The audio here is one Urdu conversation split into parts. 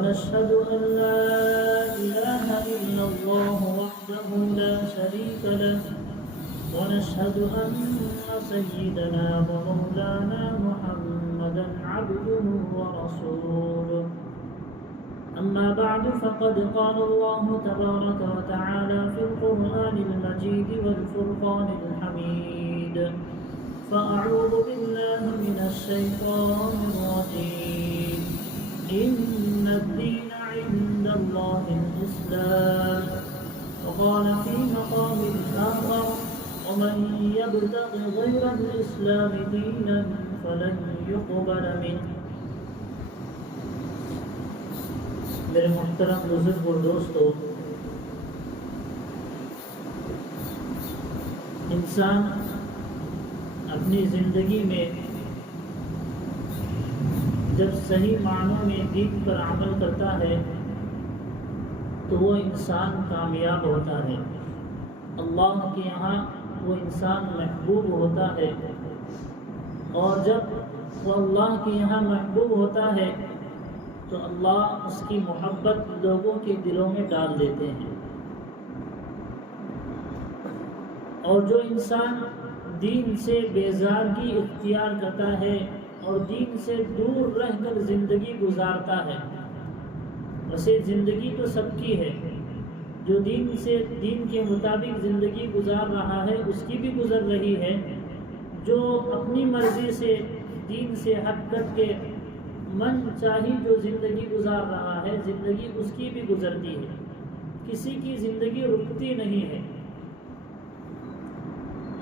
ونشهد أن لا إله إلا الله وحده لا شريك له ونشهد أن سيدنا ومولانا محمدا عبده ورسوله أما بعد فقد قال الله تبارك وتعالى في القرآن المجيد والفرقان الحميد فأعوذ بالله من الشيطان الرجيم إن الدين عند الله الإسلام وقال في مقام آخر ومن يبتغ غير الإسلام دينا فلن يقبل منه. میرے محترم بزرگ اور دوستو، انسان اپنی زندگی میں جب صحیح معنوں میں دین پر عمل کرتا ہے تو وہ انسان کامیاب ہوتا ہے، اللہ کے یہاں وہ انسان محبوب ہوتا ہے، اور جب وہ اللہ کے یہاں محبوب ہوتا ہے تو اللہ اس کی محبت لوگوں کے دلوں میں ڈال دیتے ہیں. اور جو انسان دین سے بیزارگی اختیار کرتا ہے اور دین سے دور رہ کر زندگی گزارتا ہے، ویسے زندگی تو سب کی ہے، جو دین کے مطابق زندگی گزار رہا ہے اس کی بھی گزر رہی ہے، جو اپنی مرضی سے دین سے ہٹ کر کے من چاہی جو زندگی گزار رہا ہے زندگی اس کی بھی گزرتی ہے، کسی کی زندگی رکتی نہیں ہے.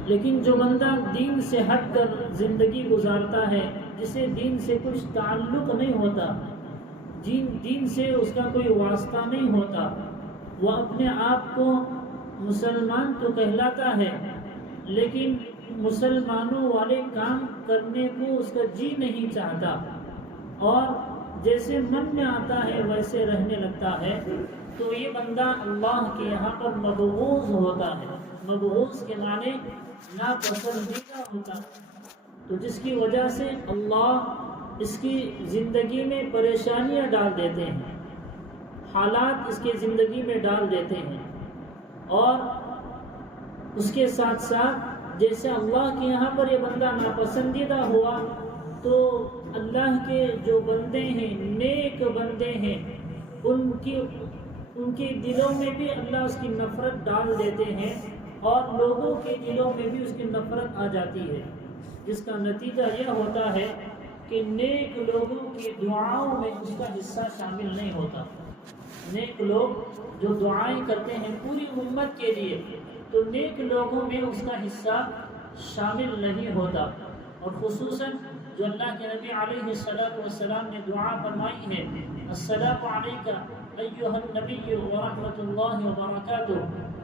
لیکن جو بندہ دین سے ہٹ کر زندگی گزارتا ہے، جسے دین سے کچھ تعلق نہیں ہوتا، دین سے اس کا کوئی واسطہ نہیں ہوتا، وہ اپنے آپ کو مسلمان تو کہلاتا ہے لیکن مسلمانوں والے کام کرنے کو اس کا جی نہیں چاہتا، اور جیسے من میں آتا ہے ویسے رہنے لگتا ہے، تو یہ بندہ اللہ کے یہاں پر مبغوض ہوتا ہے. مبغوض کے معنی ناپسندیدہ ہوتا ہے، تو جس کی وجہ سے اللہ اس کی زندگی میں پریشانیاں ڈال دیتے ہیں، حالات اس کے زندگی میں ڈال دیتے ہیں، اور اس کے ساتھ ساتھ جیسے اللہ کے یہاں پر یہ بندہ ناپسندیدہ ہوا تو اللہ کے جو بندے ہیں، نیک بندے ہیں، ان کے دلوں میں بھی اللہ اس کی نفرت ڈال دیتے ہیں، اور لوگوں کے دلوں میں بھی اس کی نفرت آ جاتی ہے، جس کا نتیجہ یہ ہوتا ہے کہ نیک لوگوں کی دعاؤں میں اس کا حصہ شامل نہیں ہوتا. نیک لوگ جو دعائیں کرتے ہیں پوری امت کے لیے، تو نیک لوگوں میں اس کا حصہ شامل نہیں ہوتا. اور خصوصاً جو اللہ کے نبی علیہ السلام نے دعا فرمائی ہے، السلام علیک ایھا النبی ورحمۃ اللہ وبرکاتہ،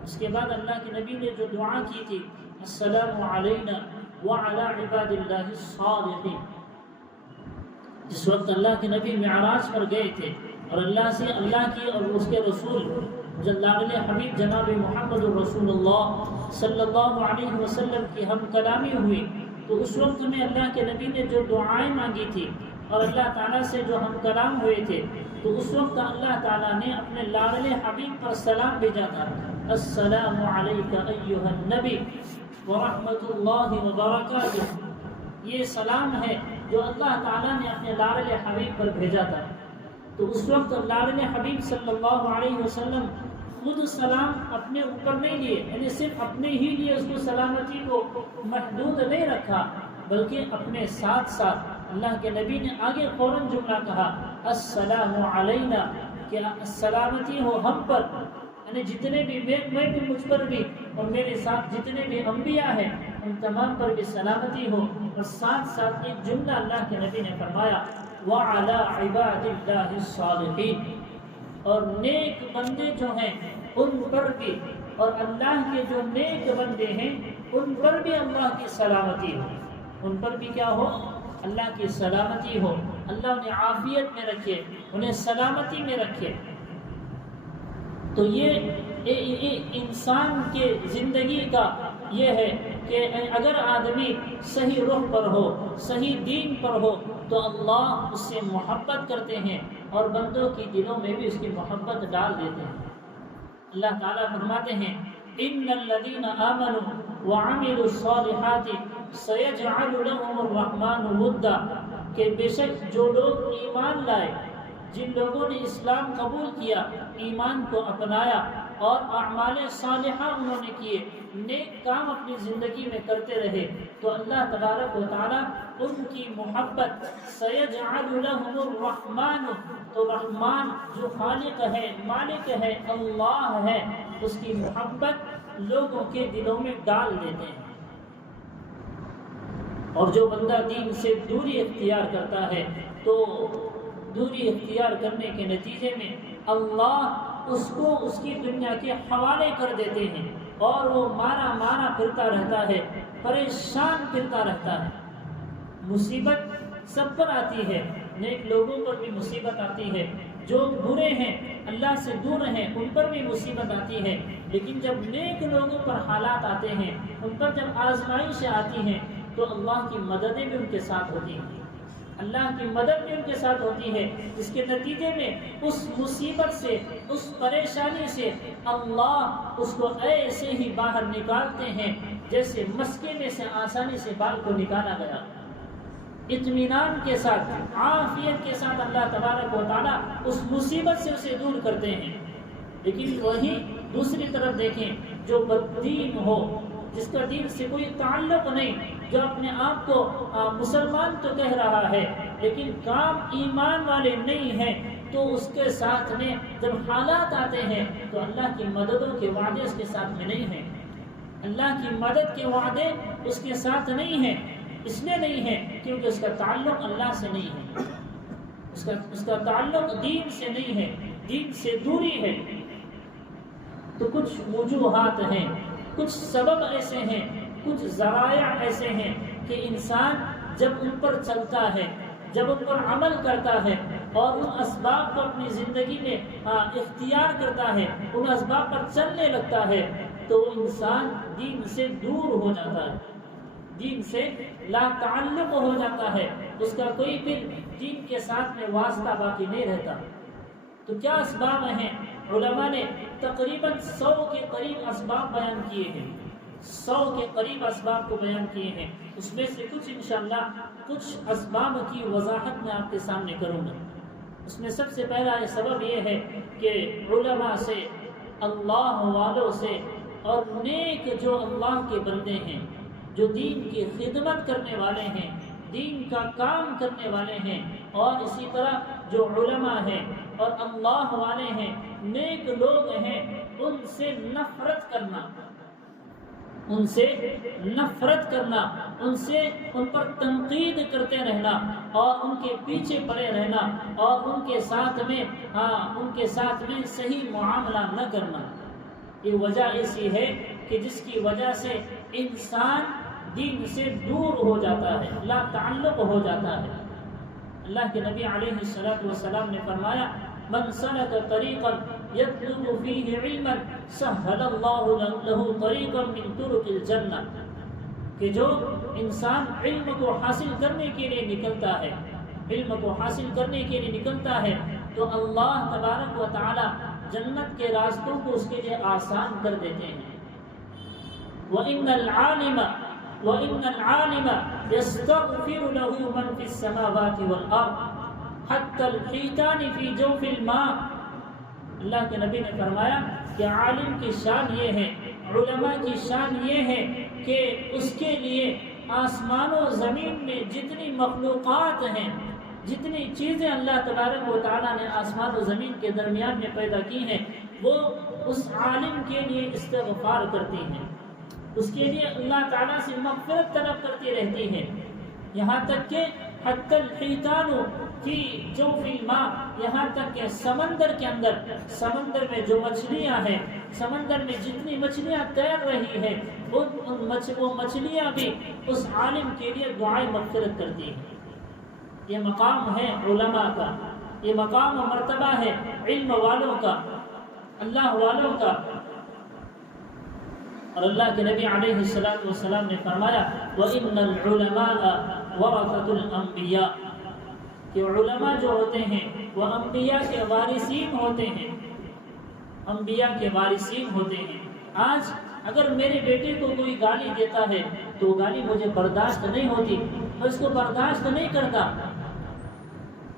اس کے بعد اللہ کے نبی نے جو دعا کی تھی، السلام علینا وعلی عباد اللہ الصالحین. جس وقت اللہ کے نبی معراج پر گئے تھے اور اللہ کی اور اس کے رسول جلال حبیب جناب محمد رسول اللہ صلی اللہ علیہ وسلم کی ہم کلامی ہوئی، تو اس وقت میں اللہ کے نبی نے جو دعائیں مانگی تھی اور اللہ تعالیٰ سے جو ہم کلام ہوئے تھے، تو اس وقت اللہ تعالیٰ نے اپنے لاڈلے حبیب پر سلام بھیجا تھا، السلام علیک ایھا النبی ورحمۃ اللہ وبرکاتہ. یہ سلام ہے جو اللہ تعالیٰ نے اپنے لاڈلے حبیب پر بھیجا تھا. تو اس وقت لاڈلے حبیب صلی اللہ علیہ وسلم خود سلام اپنے اوپر نہیں لیے، یعنی صرف اپنے ہی لیے اس کو سلامتی کو محدود نہیں رکھا، بلکہ اپنے ساتھ ساتھ اللہ کے نبی نے آگے فوراً جملہ کہا، السلام علینا، کہ سلامتی ہو ہم پر، یعنی جتنے بھی میں بھی مجھ پر بھی اور میرے ساتھ جتنے بھی انبیاء ہیں ان تمام پر بھی سلامتی ہو. اور ساتھ ساتھ ایک جملہ اللہ کے نبی نے فرمایا، وعلی عباد اللہ الصالحین، اور نیک بندے جو ہیں ان پر بھی، اور اللہ کے جو نیک بندے ہیں ان پر بھی اللہ کی سلامتی ہو. ان پر بھی کیا ہو؟ اللہ کی سلامتی ہو، اللہ انہیں عافیت میں رکھے، انہیں سلامتی میں رکھے. تو یہ انسان کے زندگی کا یہ ہے کہ اگر آدمی صحیح رخ پر ہو، صحیح دین پر ہو، تو اللہ اس سے محبت کرتے ہیں اور بندوں کی دلوں میں بھی اس کی محبت ڈال دیتے ہیں۔ اللہ تعالیٰ فرماتے ہیں ان الذین آمنوا وعملوا الصالحات سیجعل لهم الرحمن ودا، کہ بے شک جو لوگ ایمان لائے، جن لوگوں نے اسلام قبول کیا، ایمان کو اپنایا اور اعمال صالحہ انہوں نے کیے، نیک کام اپنی زندگی میں کرتے رہے، تو اللہ تبارک و تعالیٰ ان کی محبت سیجعل لهم الرحمن، تو رحمان جو خالق ہے، مالک ہے، اللہ ہے، اس کی محبت لوگوں کے دلوں میں ڈال دیتے ہیں۔ اور جو بندہ دین سے دوری اختیار کرتا ہے تو دوری اختیار کرنے کے نتیجے میں اللہ اس کو اس کی دنیا کے حوالے کر دیتے ہیں اور وہ مارا مارا پھرتا رہتا ہے، پریشان پھرتا رہتا ہے۔ مصیبت سب پر آتی ہے، نیک لوگوں پر بھی مصیبت آتی ہے، جو برے ہیں اللہ سے دور ہیں ان پر بھی مصیبت آتی ہے، لیکن جب نیک لوگوں پر حالات آتے ہیں، ان پر جب آزمائشیں آتی ہیں تو اللہ کی مددیں بھی ان کے ساتھ ہوتی ہیں، اللہ کی مدد بھی ان کے ساتھ ہوتی ہے، جس کے نتیجے میں اس مصیبت سے، اس پریشانی سے اللہ اس کو ایسے ہی باہر نکالتے ہیں جیسے مسکے میں سے آسانی سے بال کو نکالا گیا۔ اطمینان کے ساتھ، عافیت کے ساتھ اللہ تبارک و تعالیٰ اس مصیبت سے اسے دور کرتے ہیں۔ لیکن وہی دوسری طرف دیکھیں، جو بددین ہو، جس کا دین سے کوئی تعلق نہیں، جو اپنے آپ کو مسلمان تو کہہ رہا ہے لیکن کام ایمان والے نہیں ہیں، تو اس کے ساتھ میں جب حالات آتے ہیں تو اللہ کی مددوں کے وعدے اس کے ساتھ میں نہیں ہیں، اللہ کی مدد کے وعدے اس کے ساتھ نہیں ہیں۔ اس لیے نہیں ہے کیونکہ اس کا تعلق اللہ سے نہیں ہے، اس کا تعلق دین سے نہیں ہے، دین سے دوری ہے۔ تو کچھ وجوہات ہیں، کچھ سبب ایسے ہیں، کچھ ذرائع ایسے ہیں کہ انسان جب ان پر چلتا ہے، جب ان پر عمل کرتا ہے اور ان اسباب کو اپنی زندگی میں اختیار کرتا ہے، ان اسباب پر چلنے لگتا ہے، تو انسان دین سے دور ہو جاتا ہے، دین سے لا تعلق ہو جاتا ہے، اس کا کوئی پھر دین کے ساتھ میں واسطہ باقی نہیں رہتا۔ تو کیا اسباب ہیں؟ علماء نے تقریباً 100 کے قریب اسباب بیان کیے ہیں، 100 کے قریب اسباب کو بیان کیے ہیں۔ اس میں سے کچھ انشاءاللہ کچھ اسباب کی وضاحت میں آپ کے سامنے کروں گا۔ اس میں سب سے پہلا سبب یہ ہے کہ علماء سے، اللہ والوں سے اور نیک جو اللہ کے بندے ہیں، جو دین کی خدمت کرنے والے ہیں، دین کا کام کرنے والے ہیں، اور اسی طرح جو علماء ہیں اور اللہ والے ہیں، نیک لوگ ہیں، ان سے نفرت کرنا، ان سے نفرت کرنا، ان پر تنقید کرتے رہنا اور ان کے پیچھے پڑے رہنا اور ان کے ساتھ میں صحیح معاملہ نہ کرنا۔ یہ وجہ ایسی ہے کہ جس کی وجہ سے انسان دین سے دور ہو جاتا ہے، لا تعلق ہو جاتا ہے۔ اللہ کے نبی علیہ السلام نے فرمایا من سلک طریقا یطلب فیہ علما سہل اللہ لہ طریقا من طرق الجنہ، کہ جو انسان علم کو حاصل کرنے کے لیے نکلتا ہے، علم کو حاصل کرنے کے لیے نکلتا ہے تو اللہ تبارک و تعالی جنت کے راستوں کو اس کے لیے آسان کر دیتے ہیں۔ وَإِنَّ الْعَالِمَ يَسْتَغْفِرُ لَهُ مَنْ فِي السَّمَاوَاتِ وَالْأَرْضِ حَتَّى الْحِيتَانِ فِي جَوْفِ الْمَاءِ۔ اللہ کے نبی نے فرمایا کہ عالم کی شان یہ ہے، علماء کی شان یہ ہے کہ اس کے لیے آسمان و زمین میں جتنی مخلوقات ہیں، جتنی چیزیں اللہ تبارک و تعالیٰ نے آسمان و زمین کے درمیان میں پیدا کی ہیں، وہ اس عالم کے لیے استغفار کرتی ہیں، اس کے لیے اللہ تعالیٰ سے مغفرت طلب کرتی رہتی ہیں، یہاں تک کہ حتی الحیتان فی جوف الماء، یہاں تک کہ سمندر کے اندر، سمندر میں جو مچھلیاں ہیں، سمندر میں جتنی مچھلیاں تیر رہی ہیں، وہ مچھلیاں بھی اس عالم کے لیے دعائیں مغفرت کرتی ہیں۔ یہ مقام ہے علماء کا، یہ مقام و مرتبہ ہے علم والوں کا، اللہ والوں کا۔ اور اللہ کے نبی علیہ السلام نے فرمایا وَإِنَّ الْعُلَمَاءَ وَرَثَةُ الْأَنْبِيَاءِ، کہ علماء جو ہوتے ہیں وہ انبیاء کے وارثین ہوتے ہیں، انبیاء کے وارثین ہوتے ہیں۔ آج اگر میرے بیٹے کو کوئی گالی دیتا ہے تو وہ گالی مجھے برداشت نہیں ہوتی، میں اس کو برداشت نہیں کرتا،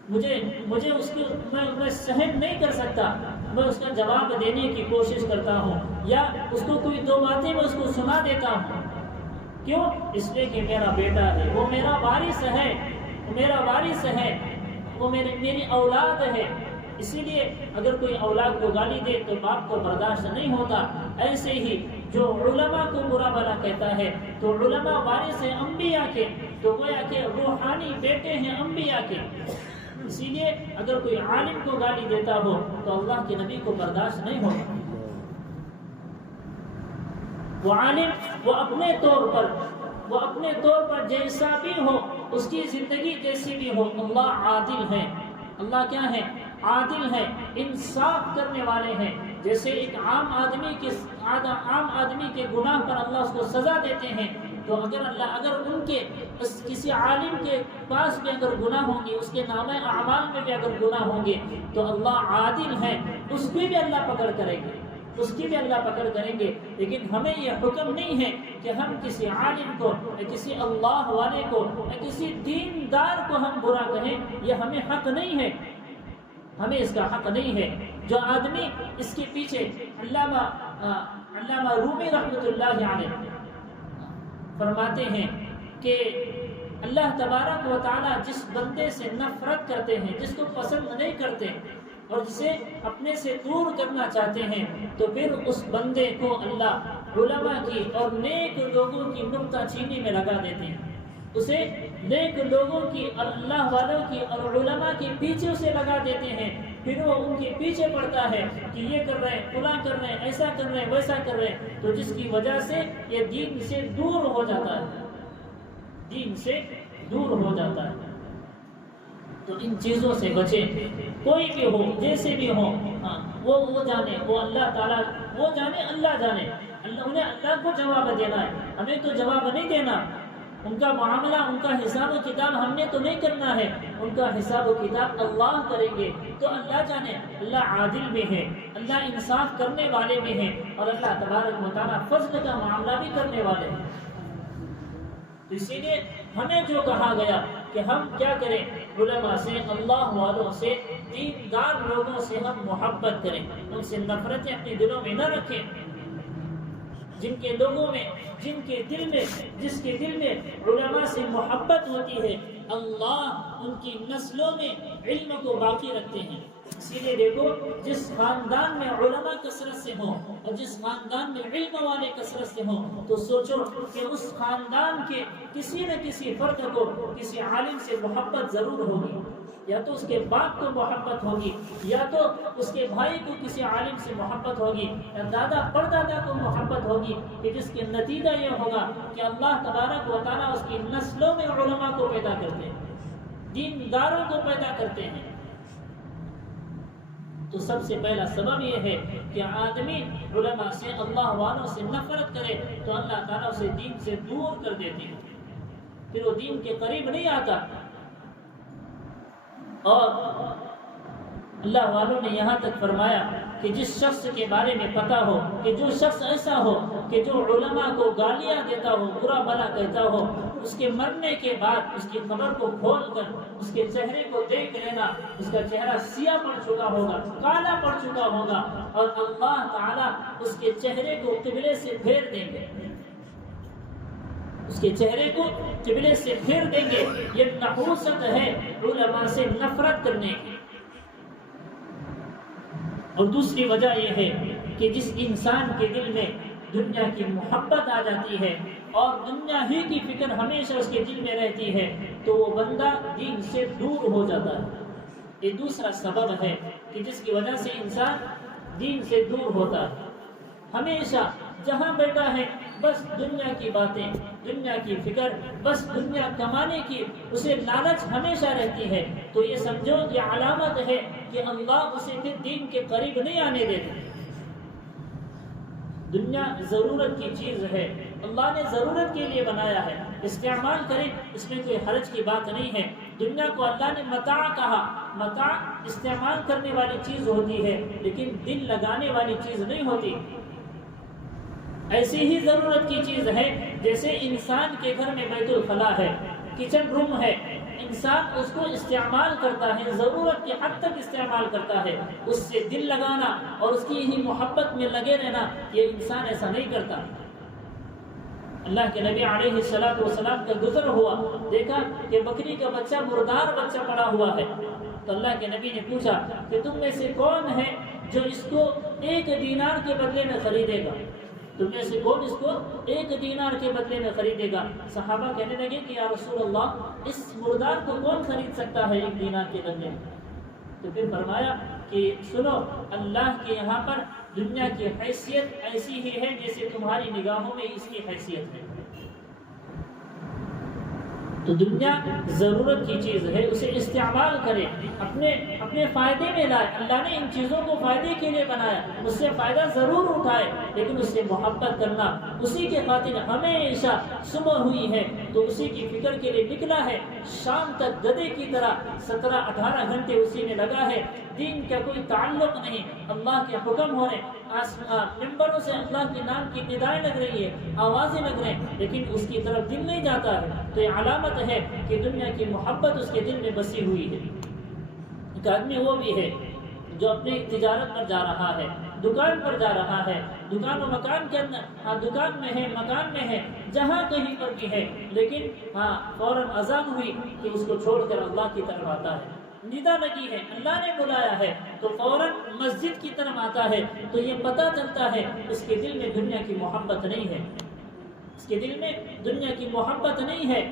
مجھے اس کو میں سہن نہیں کر سکتا، میں اس کا جواب دینے کی کوشش کرتا ہوں، یا اس کو کوئی دو باتیں میں اس کو سنا دیتا ہوں۔ کیوں؟ اس لیے کہ میرا بیٹا ہے، وہ میرا وارث ہے، وہ میرا وارث ہے، وہ میری اولاد ہے۔ اسی لیے اگر کوئی اولاد کو گالی دے تو باپ کو برداشت نہیں ہوتا۔ ایسے ہی جو علماء کو برا بھلا کہتا ہے تو علماء وارث ہیں انبیاء کے، تو گویا کہ روحانی بیٹے ہیں انبیاء کے۔ اسی لیے اگر کوئی عالم کو گالی دیتا ہو تو اللہ کے نبی کو برداشت نہیں ہوگا۔ وہ عالم وہ اپنے طور پر جیسا بھی ہو، اس کی زندگی جیسی بھی ہو، اللہ عادل ہے۔ اللہ کیا ہے؟ عادل ہے، انصاف کرنے والے ہیں۔ جیسے ایک عام آدمی کے گناہ پر اللہ اس کو سزا دیتے ہیں، تو اگر ان کے کسی عالم کے پاس بھی اگر گناہ ہوں گے، اس کے نامہ اعمال میں بھی اگر گناہ ہوں گے تو اللہ عادل ہے، اس کی بھی اللہ پکڑ کریں گے۔ لیکن ہمیں یہ حکم نہیں ہے کہ ہم کسی عالم کو یا کسی اللہ والے کو یا کسی دیندار کو ہم برا کہیں، یہ ہمیں حق نہیں ہے، ہمیں اس کا حق نہیں ہے۔ جو آدمی اس کے پیچھے علامہ رومی رحمۃ اللہ علیہ فرماتے ہیں کہ اللہ تبارک و تعالی جس بندے سے نفرت کرتے ہیں، جس کو پسند نہیں کرتے اور جسے اپنے سے دور کرنا چاہتے ہیں، تو پھر اس بندے کو اللہ علماء کی اور نیک لوگوں کی نکتہ چینی میں لگا دیتے ہیں، اسے نیک لوگوں کی اور اللہ والوں کی اور علماء کے پیچھے سے لگا دیتے ہیں۔ پھر وہ ان کے پیچھے پڑتا ہے کہ یہ کر رہے ہیں، فلاں کر رہے ہیں، ایسا کر رہے ہیں، ویسا کر رہے ہیں، تو جس کی وجہ سے یہ دین سے دور ہو جاتا ہے، دین سے دور ہو جاتا ہے۔ تو ان چیزوں سے بچیں، کوئی بھی ہو، جیسے بھی ہو، وہ جانے، وہ اللہ تعالیٰ وہ جانے، اللہ جانے، انہیں اللہ کو جواب دینا ہے، ہمیں تو جواب نہیں دینا۔ ان کا معاملہ، ان کا حساب و کتاب ہم نے تو نہیں کرنا ہے، ان کا حساب و کتاب اللہ کریں گے۔ تو اللہ جانے، اللہ عادل بھی ہے، اللہ انصاف کرنے والے بھی ہیں، اور اللہ تبارک و تعالیٰ فضل کا معاملہ بھی کرنے والے ہیں۔ تو اسی لیے ہمیں جو کہا گیا کہ ہم کیا کریں، علماء سے، اللہ والوں سے، دیندار لوگوں سے ہم محبت کریں، ان سے نفرتیں اپنے دلوں میں نہ رکھیں۔ جن کے دل میں علماء سے محبت ہوتی ہے، اللہ ان کی نسلوں میں علم کو باقی رکھتے ہیں۔ اسی لیے دیکھو، جس خاندان میں علماء کثرت سے ہوں اور جس خاندان میں علم والے کثرت سے ہوں، تو سوچو کہ اس خاندان کے کسی نہ کسی فرد کو کسی عالم سے محبت ضرور ہوگی، یا تو اس کے باپ کو محبت ہوگی، یا تو اس کے بھائی کو کسی عالم سے محبت ہوگی، یا دادا پردادا کو محبت ہوگی، کہ جس کے نتیجہ یہ ہوگا کہ اللہ تبارک و تعالیٰ اس کی نسلوں میں علماء کو پیدا کرتے ہیں، دینداروں کو پیدا کرتے ہیں۔ تو سب سے پہلا سبب یہ ہے کہ آدمی علماء سے، اللہ والوں سے نفرت کرے تو اللہ تعالیٰ اسے دین سے دور کر دیتے ہیں، پھر وہ دین کے قریب نہیں آتا۔ اور اللہ والوں نے یہاں تک فرمایا کہ جس شخص کے بارے میں پتا ہو کہ جو شخص ایسا ہو کہ جو علماء کو گالیاں دیتا ہو، برا بھلا کہتا ہو، اس کے مرنے کے بعد اس کی قبر کو کھول کر اس کے چہرے کو دیکھ لینا، اس کا چہرہ سیاہ پڑ چکا ہوگا، کالا پڑ چکا ہوگا، اور اللہ تعالیٰ اس کے چہرے کو قبلے سے پھیر دیں گے، اس کے چہرے کو قبلے سے پھیر دیں گے۔ یہ نحوست ہے علماء سے نفرت کرنے کی۔ اور دوسری وجہ یہ ہے کہ جس انسان کے دل میں دنیا کی محبت آ جاتی ہے اور دنیا ہی کی فکر ہمیشہ اس کے دل میں رہتی ہے، تو وہ بندہ دین سے دور ہو جاتا ہے۔ یہ دوسرا سبب ہے کہ جس کی وجہ سے انسان دین سے دور ہوتا ہے۔ ہمیشہ جہاں بیٹھا ہے بس دنیا کی باتیں، دنیا کی فکر، بس دنیا کمانے کی اسے لالچ ہمیشہ رہتی ہے، تو یہ سمجھو یہ علامت ہے کہ اللہ اسے پھر دین کے قریب نہیں آنے دیتے۔ دنیا ضرورت کی چیز ہے، اللہ نے ضرورت کے لیے بنایا ہے، استعمال کریں، اس میں کوئی حرج کی بات نہیں ہے، دنیا کو اللہ نے متاع کہا. متاع استعمال کرنے والی چیز ہوتی ہے لیکن دل لگانے والی چیز نہیں ہوتی. ایسی ہی ضرورت کی چیز ہے جیسے انسان کے گھر میں بیت الخلا ہے, کچن روم ہے, انسان اس کو استعمال کرتا ہے, ضرورت کے حد تک استعمال کرتا ہے. اس سے دل لگانا اور اس کی ہی محبت میں لگے رہنا, یہ انسان ایسا نہیں کرتا. اللہ کے نبی علیہ السلام کا گزر ہوا, دیکھا کہ بکری کا بچہ مردار بچہ پڑا ہوا ہے. تو اللہ کے نبی نے پوچھا کہ تم میں سے کون ہے جو اس کو 1 دینار کے بدلے میں خریدے گا؟ تم میں سے کون اس کو 1 دینار کے بدلے میں خریدے گا؟ صحابہ کہنے لگے کہ یا رسول اللہ اس مردار کو کون خرید سکتا ہے 1 دینار کے بدلے میں؟ تو پھر فرمایا کہ سنو, اللہ کے یہاں پر دنیا کی حیثیت ایسی ہی ہے جیسے تمہاری نگاہوں میں اس کی حیثیت ہے. تو دنیا ضرورت کی چیز ہے, اسے استعمال کرے, اپنے فائدے میں لائے. اللہ نے ان چیزوں کو فائدے کے لیے بنایا, اس سے فائدہ ضرور اٹھائے لیکن اس سے محبت کرنا, اسی کے خاطر ہمیشہ صبح ہوئی ہے تو اسی کی فکر کے لیے نکلا ہے, شام تک گدھے کی طرح 17-18 گھنٹے اسی میں لگا ہے. دین کا کوئی تعلق نہیں, اللہ کے حکم ہو رہے, ممبروں سے اللہ کے نام کی ندائیں لگ رہی ہے, آوازیں لگ رہے ہیں, لیکن اس کی طرف دل نہیں جاتا ہے. تو یہ علامت ہے کہ دنیا کی محبت اس کے دل میں بسی ہوئی ہے. ایک آدمی وہ بھی ہے جو اپنی تجارت پر جا رہا ہے, دکان پر جا رہا ہے, دکان و مکان کے اندر, دکان میں ہے, مکان میں ہے, جہاں کہیں پر بھی ہے, لیکن فوراً اذان ہوئی کہ اس کو چھوڑ کر اللہ کی طرف آتا ہے. ندا لگی ہے, اللہ نے بلایا ہے تو فوراً مسجد کی طرف آتا ہے. تو یہ پتہ چلتا ہے اس کے دل میں دنیا کی محبت نہیں ہے, اس کے دل میں دنیا کی محبت نہیں ہے.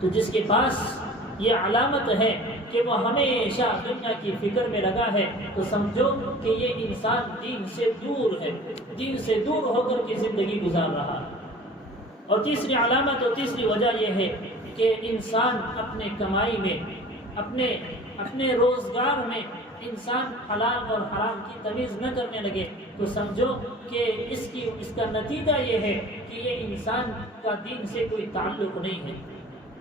تو جس کے پاس یہ علامت ہے کہ وہ ہمیشہ دنیا کی فکر میں لگا ہے تو سمجھو کہ یہ انسان دین سے دور ہے, دین سے دور ہو کر کے زندگی گزار رہا ہے. اور تیسری علامت اور تیسری وجہ یہ ہے کہ انسان اپنے کمائی میں, اپنے روزگار میں انسان حلال اور حرام کی تمیز نہ کرنے لگے تو سمجھو کہ اس کا نتیجہ یہ ہے کہ یہ انسان کا دین سے کوئی تعلق نہیں ہے,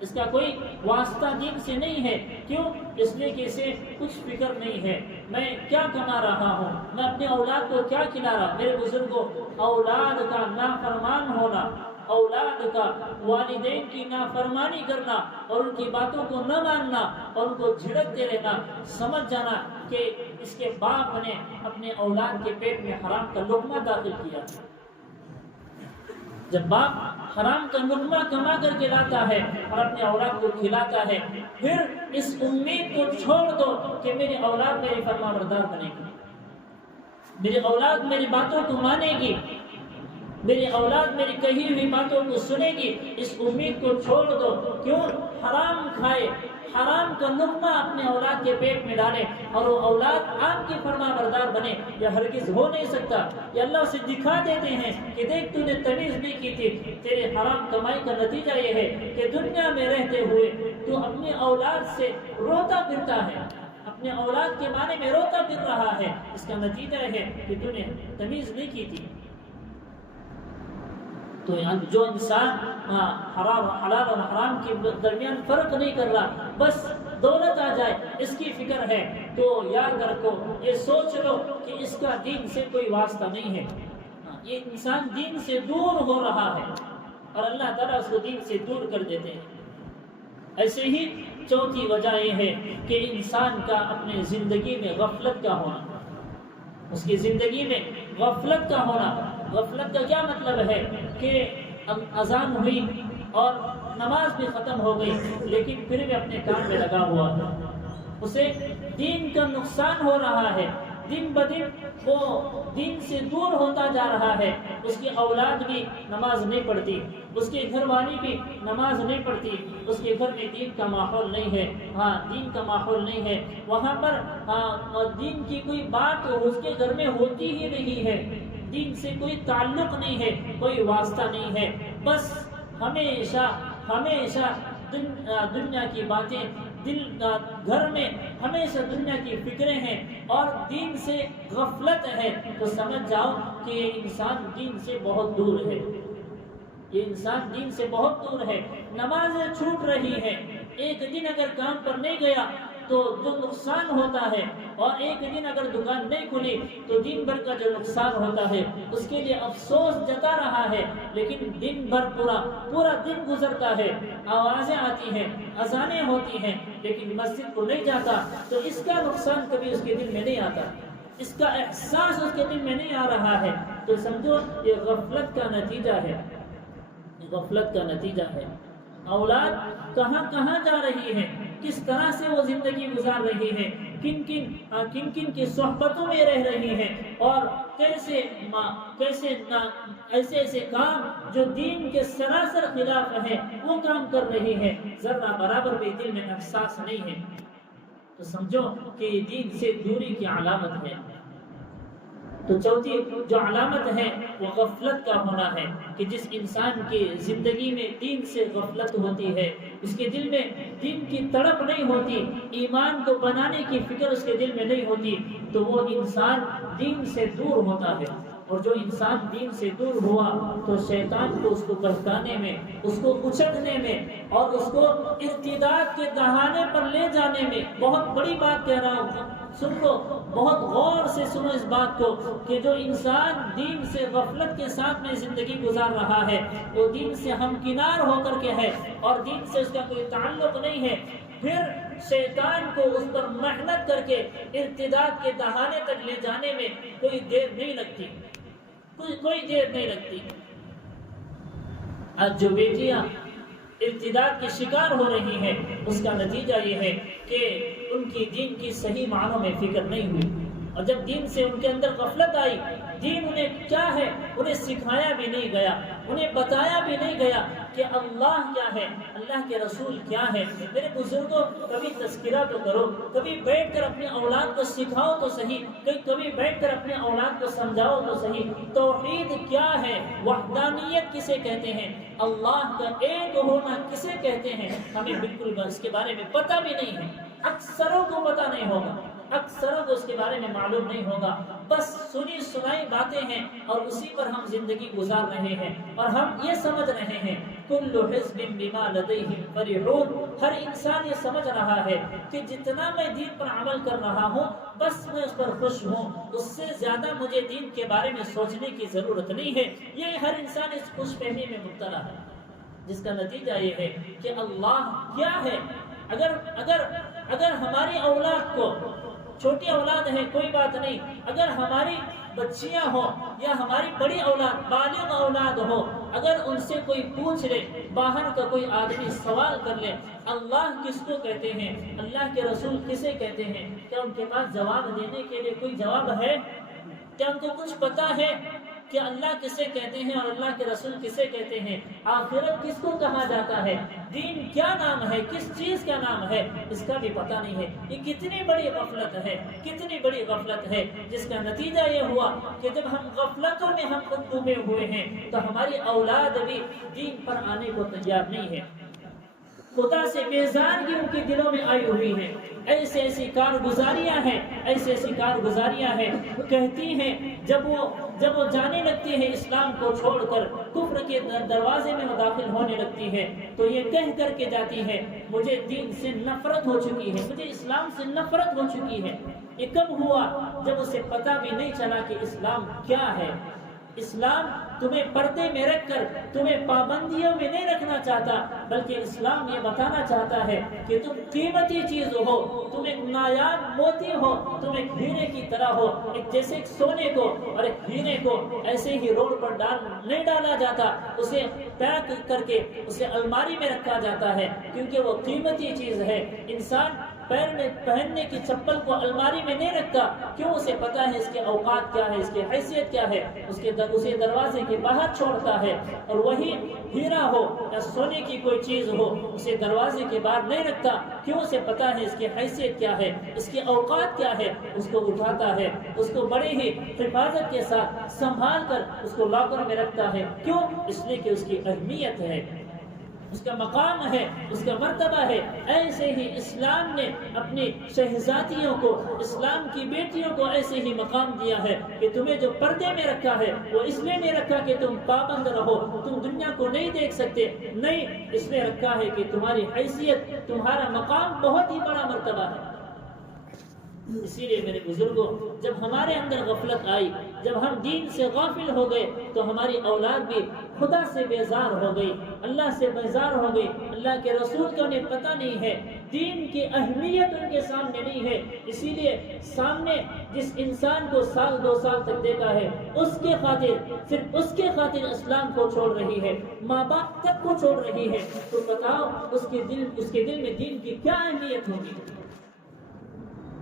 اس کا کوئی واسطہ دین سے نہیں ہے. کیوں؟ اس لیے کہ اسے کچھ فکر نہیں ہے میں کیا کما رہا ہوں, میں اپنے اولاد کو کیا کھلا رہا. میرے بزرگوں, اولاد کا نافرمان ہونا, اولاد کا والدین کی نافرمانی کرنا اور ان کی باتوں کو نہ ماننا اور ان کو جھڑکتے رہنا, سمجھ جانا کہ اس کے باپ نے اپنے اولاد کے پیٹ میں حرام کا لقمہ داخل کیا. جب باپ حرام کا لقمہ کما کر کے لاتا ہے اور اپنے اولاد کو کھلاتا ہے, پھر اس امید کو چھوڑ دو کہ میری اولاد میری فرما بردار بنے گی, میری اولاد میری باتوں کو مانے گی, میری اولاد میری کہی ہوئی باتوں کو سنے گی. اس امید کو چھوڑ دو. کیوں؟ حرام کھائے, حرام کا لقمہ اپنے اولاد کے پیٹ میں ڈالے اور وہ اولاد آپ کی فرما بردار بنے, یہ ہرگز ہو نہیں سکتا. یہ اللہ سے دکھا دیتے ہیں کہ دیکھ تو نے تمیز نہیں کی تھی, تیرے حرام کمائی کا نتیجہ یہ ہے کہ دنیا میں رہتے ہوئے تو اپنے اولاد سے روتا پھرتا ہے, اپنے اولاد کے معنی میں روتا پھر رہا ہے. اس کا نتیجہ ہے کہ تو نے تمیز نہیں کی تھی. تو جو انسان حلال اور حرام کے درمیان فرق نہیں کر رہا, بس دولت آ جائے اس کی فکر ہے, تو یاد رکھو, یہ سوچ لو کہ اس کا دین سے کوئی واسطہ نہیں ہے. یہ انسان دین سے دور ہو رہا ہے اور اللہ تعالیٰ اس کو دین سے دور کر دیتے ہیں. ایسے ہی چوتھی وجہ یہ ہے کہ انسان کا اپنے زندگی میں غفلت کا ہونا, اس کی زندگی میں غفلت کا ہونا. غفلت کا کیا مطلب ہے کہ اذان ہوئی اور نماز بھی ختم ہو گئی لیکن پھر بھی اپنے کام میں لگا ہوا ہے, اسے دین کا نقصان ہو رہا ہے, دن بدن وہ دین سے دور ہوتا جا رہا ہے. اس کی اولاد بھی نماز نہیں پڑھتی, اس کے گھر والی بھی نماز نہیں پڑھتی, اس کے گھر میں دین کا ماحول نہیں ہے. دین کا ماحول نہیں ہے وہاں پر, دین کی کوئی بات اس کے گھر میں ہوتی ہی نہیں ہے, دین سے کوئی تعلق نہیں ہے, کوئی واسطہ نہیں ہے. بس ہمیشہ دنیا کی باتیں گھر میں, ہمیشہ دنیا کی فکریں ہیں اور دین سے غفلت ہے. تو سمجھ جاؤ کہ یہ انسان دین سے بہت دور ہے, یہ انسان دین سے بہت دور ہے. نمازیں چھوٹ رہی ہیں, ایک دن اگر کام پر نہیں گیا تو جو نقصان ہوتا ہے، اور ایک دن اگر دکان نہیں کھلی تو دن بھر کا جو نقصان ہوتا ہے اس کے لیے افسوس جتا رہا ہے، لیکن دن بھر پورا دن گزرتا ہے، آوازیں آتی ہیں، اذانیں ہوتی ہیں، لیکن مسجد کو نہیں جاتا، تو اس کا نقصان کبھی اس کے دل میں نہیں آتا، اس کا احساس اس کے دل میں نہیں آ رہا ہے، تو سمجھو یہ غفلت کا نتیجہ ہے، غفلت کا نتیجہ ہے۔ اولاد کہاں کہاں جا رہی ہے، کس طرح سے وہ زندگی گزار رہی ہے، کن کن کی صحبتوں میں رہ رہی ہے، اور کیسے ایسے کام جو دین کے سراسر خلاف ہے وہ کام کر رہی ہے، ذرہ برابر بھی دل میں احساس نہیں ہے، تو سمجھو کہ یہ دین سے دوری کی علامت ہے۔ تو چوتھی جو علامت ہے وہ غفلت کا ہونا ہے، کہ جس انسان کی زندگی میں دین سے غفلت ہوتی ہے، اس کے دل میں دین کی تڑپ نہیں ہوتی، ایمان کو بنانے کی فکر اس کے دل میں نہیں ہوتی، تو وہ انسان دین سے دور ہوتا ہے، اور جو انسان دین سے دور ہوا تو شیطان کو اس کو بہکانے میں، اس کو اچکنے میں، اور اس کو ارتداد کے دہانے پر لے جانے میں، بہت بڑی بات کہہ رہا ہوں، سن لو، بہت غور سے سنو اس بات کو، کہ جو انسان دین سے غفلت کے ساتھ میں زندگی گزار رہا ہے وہ دین سے ہمکنار ہو کر کے ہے، اور دین سے اس کا کوئی تعلق نہیں ہے، پھر شیطان کو اس پر محنت کر کے ارتداد کے دہانے تک لے جانے میں کوئی دیر نہیں لگتی، کوئی دیر نہیں لگتی۔ آج جو بیٹیاں ارتداد کی شکار ہو رہی ہیں اس کا نتیجہ یہ ہے کہ ان کی دین کی صحیح معنوں میں فکر نہیں ہوئی، اور جب دین سے ان کے اندر غفلت آئی، دین انہیں کیا ہے انہیں سکھایا بھی نہیں گیا، انہیں بتایا بھی نہیں گیا کہ اللہ کیا ہے، اللہ کے رسول کیا ہے۔ میرے بزرگوں، کبھی تذکرہ تو کرو، کبھی بیٹھ کر اپنے اولاد کو سکھاؤ تو صحیح، کبھی بیٹھ کر اپنے اولاد کو سمجھاؤ تو صحیح، توحید کیا ہے، وحدانیت کسے کہتے ہیں، اللہ کا ایک ہونا کسے کہتے ہیں، ہمیں بالکل اس کے بارے میں پتہ بھی نہیں ہے، اکثروں کو پتہ نہیں ہوگا، اکثروں کو اس کے بارے میں معلوم نہیں ہوگا، بس سنی سنائی باتیں ہیں اور اسی پر ہم زندگی گزار رہے ہیں، اور ہم یہ سمجھ رہے ہیں کل حزب بما لدیہم فرحون، ہر انسان یہ سمجھ رہا ہے کہ جتنا میں دین پر عمل کر رہا ہوں بس میں اس پر خوش ہوں، اس سے زیادہ مجھے دین کے بارے میں سوچنے کی ضرورت نہیں ہے۔ یہ ہر انسان اس خوش فہمی میں مبتلا ہے، جس کا نتیجہ یہ ہے کہ اللہ کیا ہے۔ اگر ہماری اولاد کو، چھوٹی اولاد ہے کوئی بات نہیں، اگر ہماری بچیاں ہوں یا ہماری بڑی اولاد، بالغ اولاد ہو، اگر ان سے کوئی پوچھ لے، باہر کا کوئی آدمی سوال کر لے اللہ کس کو کہتے ہیں، اللہ کے رسول کسے کہتے ہیں، کیا ان کے پاس جواب دینے کے لیے کوئی جواب ہے؟ کیا ان کو کچھ پتا ہے کہ اللہ کسے کہتے ہیں اور اللہ کے رسول کسے کہتے ہیں، آخرت کس کو کہا جاتا ہے، دین کیا نام ہے، کس چیز کا نام ہے، اس کا بھی پتہ نہیں ہے۔ یہ کتنی بڑی غفلت ہے، کتنی بڑی غفلت ہے، جس کا نتیجہ یہ ہوا کہ جب ہم غفلتوں میں ہم خود ڈوبے ہوئے ہیں تو ہماری اولاد بھی دین پر آنے کو تیار نہیں ہے، خدا سے بیزارگی ان کے دلوں میں آئی ہوئی ہے، ایسی کارگزاریاں ہیں، ایسی کارگزاریاں ہیں، کہتی ہیں جب وہ جانے لگتی ہے اسلام کو چھوڑ کر کفر کے دروازے میں وہ داخل ہونے لگتی ہے تو یہ کہہ کر کے جاتی ہے مجھے دین سے نفرت ہو چکی ہے، مجھے اسلام سے نفرت ہو چکی ہے۔ یہ کب ہوا؟ جب اسے پتہ بھی نہیں چلا کہ اسلام کیا ہے۔ اسلام تمہیں پردے میں رکھ کر تمہیں پابندیوں میں نہیں رکھنا چاہتا، بلکہ اسلام یہ بتانا چاہتا ہے کہ تم قیمتی چیز ہو، تم ایک نایاب موتی ہو، تم ایک ہیرے کی طرح ہو، ایک جیسے ایک سونے کو اور ایک ہیرے کو ایسے ہی روڈ پر نہیں ڈالا جاتا، اسے پیک کر کے اسے الماری میں رکھا جاتا ہے کیونکہ وہ قیمتی چیز ہے۔ انسان پیر میں پہننے کی چپل کو الماری میں نہیں رکھتا، کیوں؟ اسے پتا ہے اس کے اوقات کیا ہے، اس کی حیثیت کیا ہے، اسے دروازے کے باہر چھوڑتا ہے۔ اور وہی ہیرا ہو یا سونے کی کوئی چیز ہو اسے دروازے کے باہر نہیں رکھتا، کیوں؟ اسے پتا ہے اس کی حیثیت کیا ہے، اس کے اوقات کیا ہے، اس کو اٹھاتا ہے، اس کو بڑے ہی حفاظت کے ساتھ سنبھال کر اس کو لاکر میں رکھتا ہے، کیوں؟ اس لیے کہ اس کی اہمیت ہے۔ اس کا مقام ہے، اس کا مرتبہ ہے۔ ایسے ہی اسلام نے اپنی شہزادیوں کو، اسلام کی بیٹیوں کو ایسے ہی مقام دیا ہے کہ تمہیں جو پردے میں رکھا ہے وہ اس لیے نہیں رکھا کہ تم پابند رہو، تم دنیا کو نہیں دیکھ سکتے، نہیں، اس لیے رکھا ہے کہ تمہاری حیثیت، تمہارا مقام بہت ہی بڑا مرتبہ ہے۔ اسی لیے میرے بزرگوں، جب ہمارے اندر غفلت آئی، جب ہم دین سے غافل ہو گئے تو ہماری اولاد بھی خدا سے بیزار ہو گئی، اللہ سے بیزار ہو گئی، اللہ کے رسول کا انہیں پتہ نہیں ہے، دین کی اہمیت ان کے سامنے نہیں ہے۔ اسی لیے سامنے جس انسان کو 1-2 سال تک دیکھا ہے، اس کے خاطر، صرف اس کے خاطر اسلام کو چھوڑ رہی ہے، ماں باپ تک کو چھوڑ رہی ہے، تو بتاؤ اس کے دل میں دین کی کیا اہمیت ہوگی؟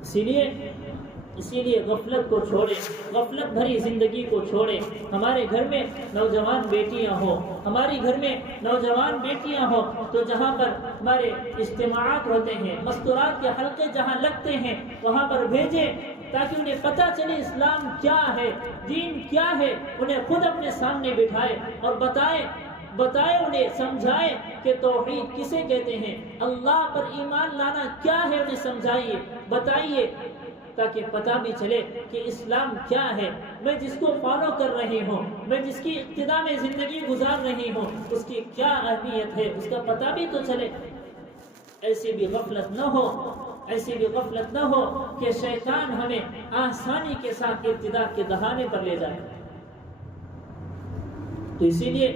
اسی لیے غفلت کو چھوڑیں، غفلت بھری زندگی کو چھوڑیں۔ ہمارے گھر میں نوجوان بیٹیاں ہوں، ہماری گھر میں نوجوان بیٹیاں ہوں تو جہاں پر ہمارے اجتماعات ہوتے ہیں، مستورات کے حلقے جہاں لگتے ہیں، وہاں پر بھیجیں تاکہ انہیں پتہ چلے اسلام کیا ہے، دین کیا ہے، انہیں خود اپنے سامنے بٹھائے اور بتائے انہیں، سمجھائے کہ توحید کسے کہتے ہیں، اللہ پر ایمان لانا کیا ہے، انہیں سمجھائیے، بتائیے، تاکہ پتہ بھی چلے کہ اسلام کیا ہے، میں جس کو فالو کر رہی ہوں، میں جس کی اقتداء میں زندگی گزار رہی ہوں، اس کی کیا اہمیت ہے، اس کا پتہ بھی تو چلے۔ ایسی بھی غفلت نہ ہو کہ شیطان ہمیں آسانی کے ساتھ ابتداء کے دہانے پر لے جائے۔ تو اسی لیے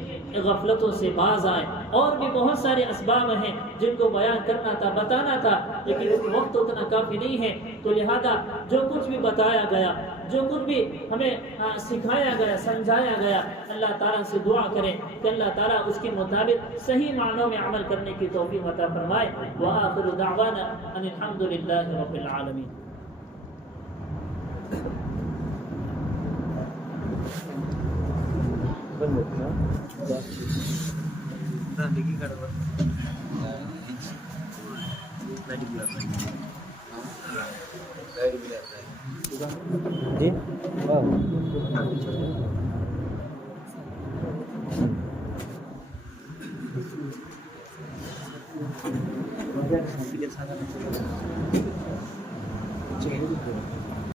غفلتوں سے باز آئیں۔ اور بھی بہت سارے اسباب ہیں جن کو بیان کرنا تھا، بتانا تھا، لیکن وقت اتنا کافی نہیں ہے، تو لہذا جو کچھ بھی بتایا گیا، جو کچھ بھی ہمیں سکھایا گیا، سمجھایا گیا، اللہ تعالیٰ سے دعا کریں کہ اللہ تعالیٰ اس کے مطابق صحیح معنوں میں عمل کرنے کی توفیق عطا فرمائے۔ وآخر دعوانا ان الحمد للہ رب العالمین۔ جی